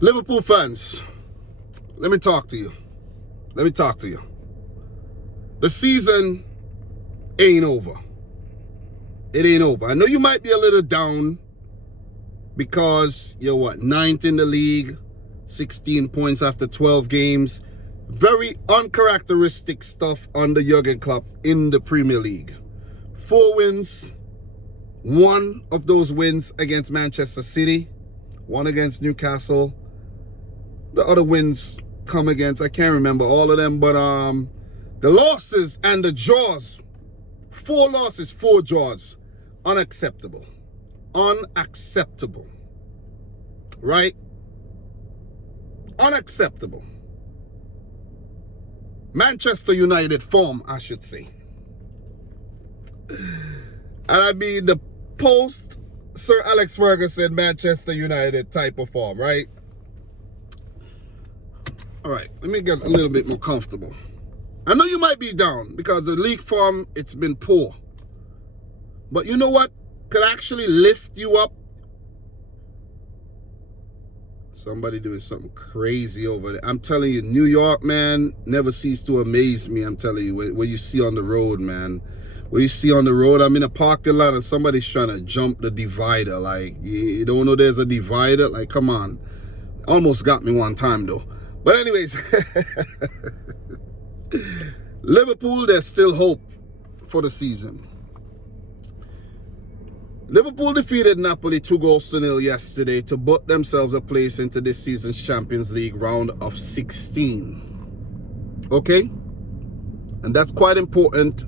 Liverpool fans, let me talk to you. The season ain't over. It ain't over. I know you might be a little down because you're ninth in the league, 16 points after 12 games. Very uncharacteristic stuff under Jurgen Klopp in the Premier League. 4 wins. One of those wins against Manchester City, one against Newcastle. The other wins come against, I can't remember all of them, but the losses and the draws, 4 losses, 4 draws, unacceptable. Unacceptable. Right? Unacceptable. Manchester United form, I should say. And I mean the post Sir Alex Ferguson Manchester United type of form, right? All right, let me get a little bit more comfortable. I know you might be down because the league form, it's been poor. But you know what could actually lift you up? Somebody doing something crazy over there. I'm telling you, New York, man, never cease to amaze me. I'm telling you, what you see on the road, man. What you see on the road, I'm in a parking lot and somebody's trying to jump the divider. Like, you don't know there's a divider? Like, come on. Almost got me one time, though. But anyways, Liverpool, there's still hope for the season. Liverpool defeated Napoli 2-0 yesterday to book themselves a place into this season's Champions League round of 16. Okay? And that's quite important.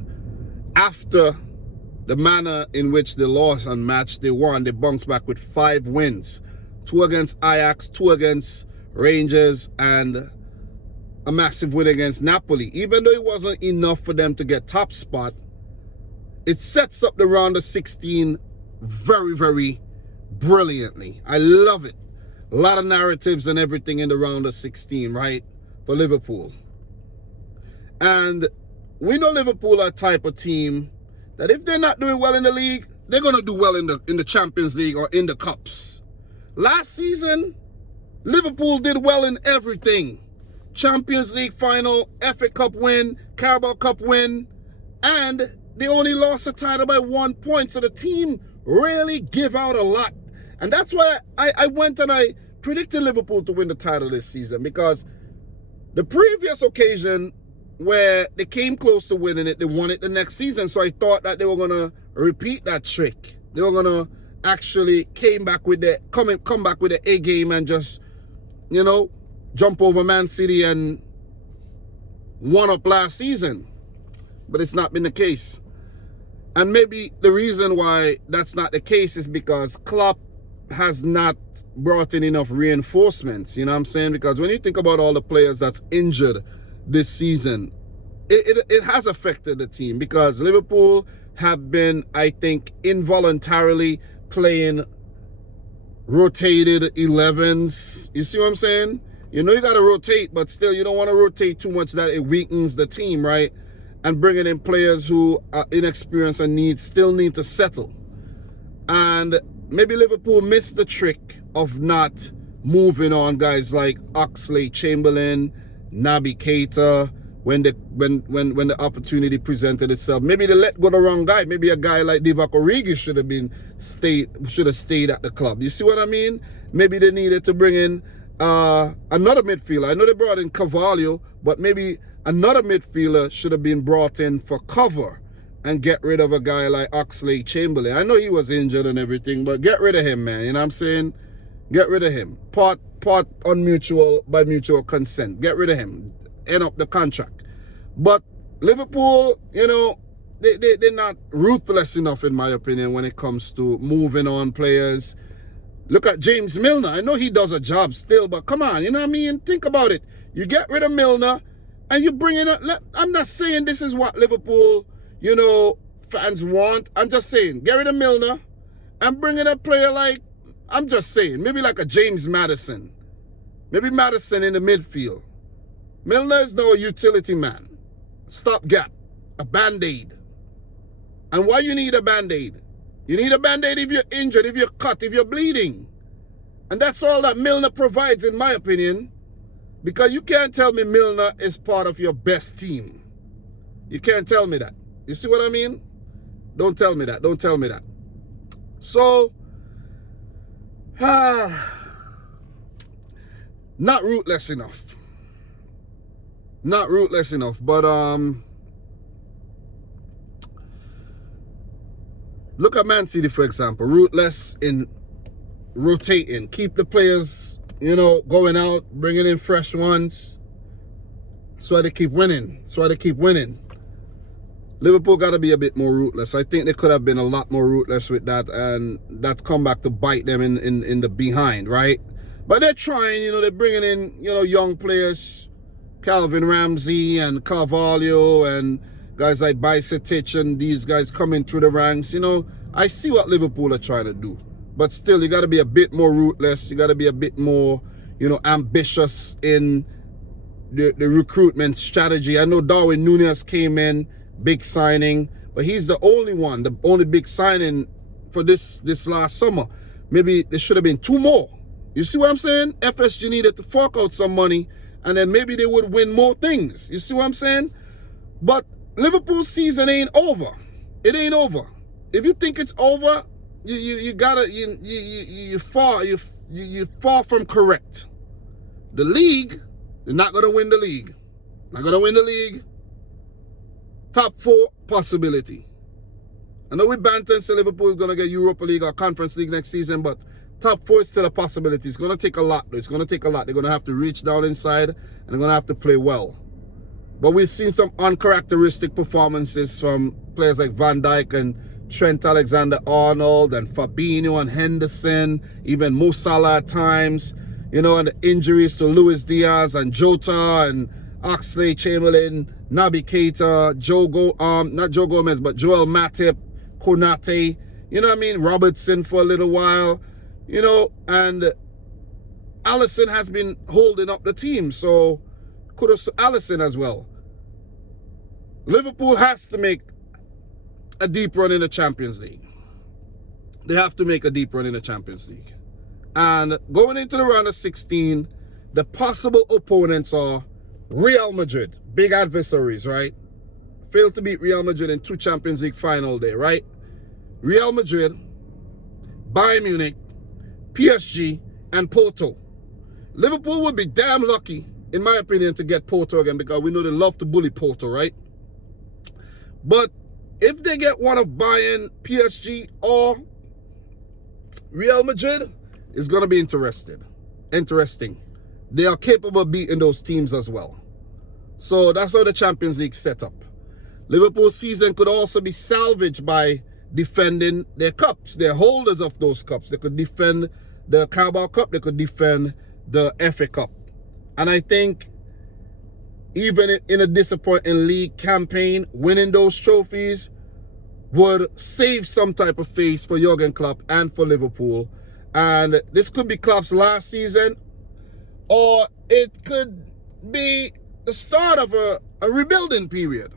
After the manner in which they lost and match they won, they bounced back with 5 wins. 2 against Ajax, 2 against Rangers, and a massive win against Napoli. Even though it wasn't enough for them to get top spot, it sets up the round of 16 very, very brilliantly. I love it. A lot of narratives and everything in the round of 16, right, for Liverpool. And we know Liverpool are a type of team that if they're not doing well in the league, they're going to do well in the Champions League or in the Cups. Last season, Liverpool did well in everything. Champions League final, FA Cup win, Carabao Cup win, and they only lost the title by 1 point. So the team really give out a lot. And that's why I went and I predicted Liverpool to win the title this season, because the previous occasion where they came close to winning it, they won it the next season. So I thought that they were going to repeat that trick. They were going to actually come back with the A game and just, you know, jump over Man City and won up last season. But it's not been the case. And maybe the reason why that's not the case is because Klopp has not brought in enough reinforcements, you know what I'm saying? Because when you think about all the players that's injured this season, it has affected the team, because Liverpool have been, I think, involuntarily playing rotated 11s. You see what I'm saying? You know you got to rotate, but still you don't want to rotate too much that it weakens the team, right? And bringing in players who are inexperienced and still need to settle. And maybe Liverpool missed the trick of not moving on guys like Oxlade-Chamberlain, Naby Keita when the opportunity presented itself. Maybe they let go the wrong guy. Maybe a guy like Divock Origi should have stayed at the club. You see what I mean? Maybe they needed to bring in another midfielder. I know they brought in Carvalho, but maybe another midfielder should have been brought in for cover and get rid of a guy like Oxlade-Chamberlain. I know he was injured and everything, but get rid of him, man. You know what I'm saying? Get rid of him. Part by mutual consent. Get rid of him. End up the contract. But Liverpool, you know, they're not ruthless enough, in my opinion, when it comes to moving on players. Look at James Milner. I know he does a job still, but come on, you know what I mean? Think about it. You get rid of Milner and you bring in I'm not saying this is what Liverpool, you know, fans want. I'm just saying, get rid of Milner and bring in a player like, I'm just saying, maybe like a James Maddison. Maybe Maddison in the midfield. Milner is now a utility man. Stopgap. A Band-Aid. And why you need a Band-Aid? You need a Band-Aid if you're injured, if you're cut, if you're bleeding. And that's all that Milner provides, in my opinion. Because you can't tell me Milner is part of your best team. You can't tell me that. You see what I mean? Don't tell me that. Don't tell me that. So, not ruthless enough. Not ruthless enough. But look at Man City, for example. Ruthless in rotating. Keep the players, you know, going out, bringing in fresh ones. That's why they keep winning. That's why they keep winning. Liverpool got to be a bit more ruthless. I think they could have been a lot more ruthless with that, and that's come back to bite them in the behind, right? But they're trying, you know, they're bringing in, you know, young players, Calvin Ramsey and Carvalho and guys like Bajcetic and these guys coming through the ranks. You know, I see what Liverpool are trying to do. But still, you got to be a bit more ruthless. You got to be a bit more, you know, ambitious in the recruitment strategy. I know Darwin Núñez came in, big signing, but he's the only big signing for this last summer. Maybe there should have been 2 more. You see what I'm saying? FSG needed to fork out some money, and then maybe they would win more things. You see what I'm saying? But Liverpool's season ain't over. It ain't over. If you think it's over, you far from correct. The league, they're not gonna win the league. Not gonna win the league. Top 4 possibility. I know we banter and say Liverpool is gonna get Europa League or Conference League next season, but top 4 is still a possibility. It's gonna take a lot, though. It's gonna take a lot. They're gonna have to reach down inside, and they're gonna have to play well. But we've seen some uncharacteristic performances from players like Van Dijk and Trent Alexander-Arnold and Fabinho and Henderson, even Mo Salah at times, you know, and the injuries to Luis Diaz and Jota and Oxlade-Chamberlain, Naby Keita, not Joe Gomez, but Joel Matip, Konate, you know what I mean, Robertson for a little while, you know, and Alisson has been holding up the team, so kudos to Alisson as well. Liverpool has to make a deep run in the Champions League. They have to make a deep run in the Champions League. And going into the round of 16, the possible opponents are Real Madrid, big adversaries, right? Failed to beat Real Madrid in 2 Champions League final day, right? Real Madrid, Bayern Munich, PSG, and Porto. Liverpool would be damn lucky, in my opinion, to get Porto again, because we know they love to bully Porto, right? But if they get one of Bayern, PSG, or Real Madrid, it's going to be interesting. They are capable of beating those teams as well. So that's how the Champions League set up. Liverpool's season could also be salvaged by defending their cups. They're holders of those cups. They could defend the Carabao Cup. They could defend the FA Cup. And I think even in a disappointing league campaign, winning those trophies would save some type of face for Jurgen Klopp and for Liverpool. And this could be Klopp's last season, or it could be the start of a rebuilding period.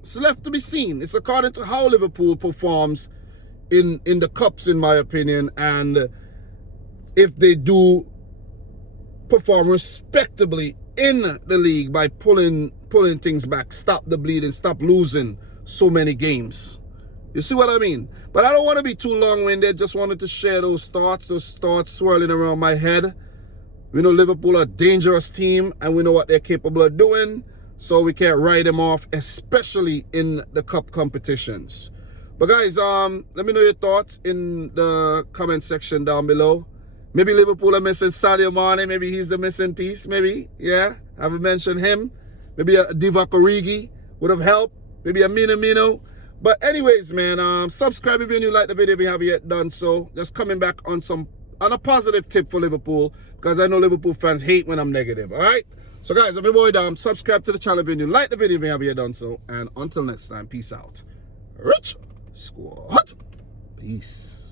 It's left to be seen. It's according to how Liverpool performs in the cups, in my opinion, and if they do perform respectably in the league by pulling things back, stop the bleeding, stop losing so many games. You see what I mean? But I don't want to be too long-winded. Just wanted to share those thoughts swirling around my head. We know Liverpool are a dangerous team, and we know what they're capable of doing, so we can't write them off, especially in the cup competitions. But guys, let me know your thoughts in the comment section down below. Maybe Liverpool are missing Sadio Mane. Maybe he's the missing piece. Maybe, yeah. I haven't mentioned him. Maybe a Divock Origi would have helped. Maybe a Minamino. But anyways, man, subscribe if you're new, like the video if you haven't yet done so. Just coming back on a positive tip for Liverpool, because I know Liverpool fans hate when I'm negative, all right? So guys, I'm your boy Dom. Subscribe to the channel if you're new, like the video if you haven't yet done so. And until next time, peace out. Rich Squad. Peace.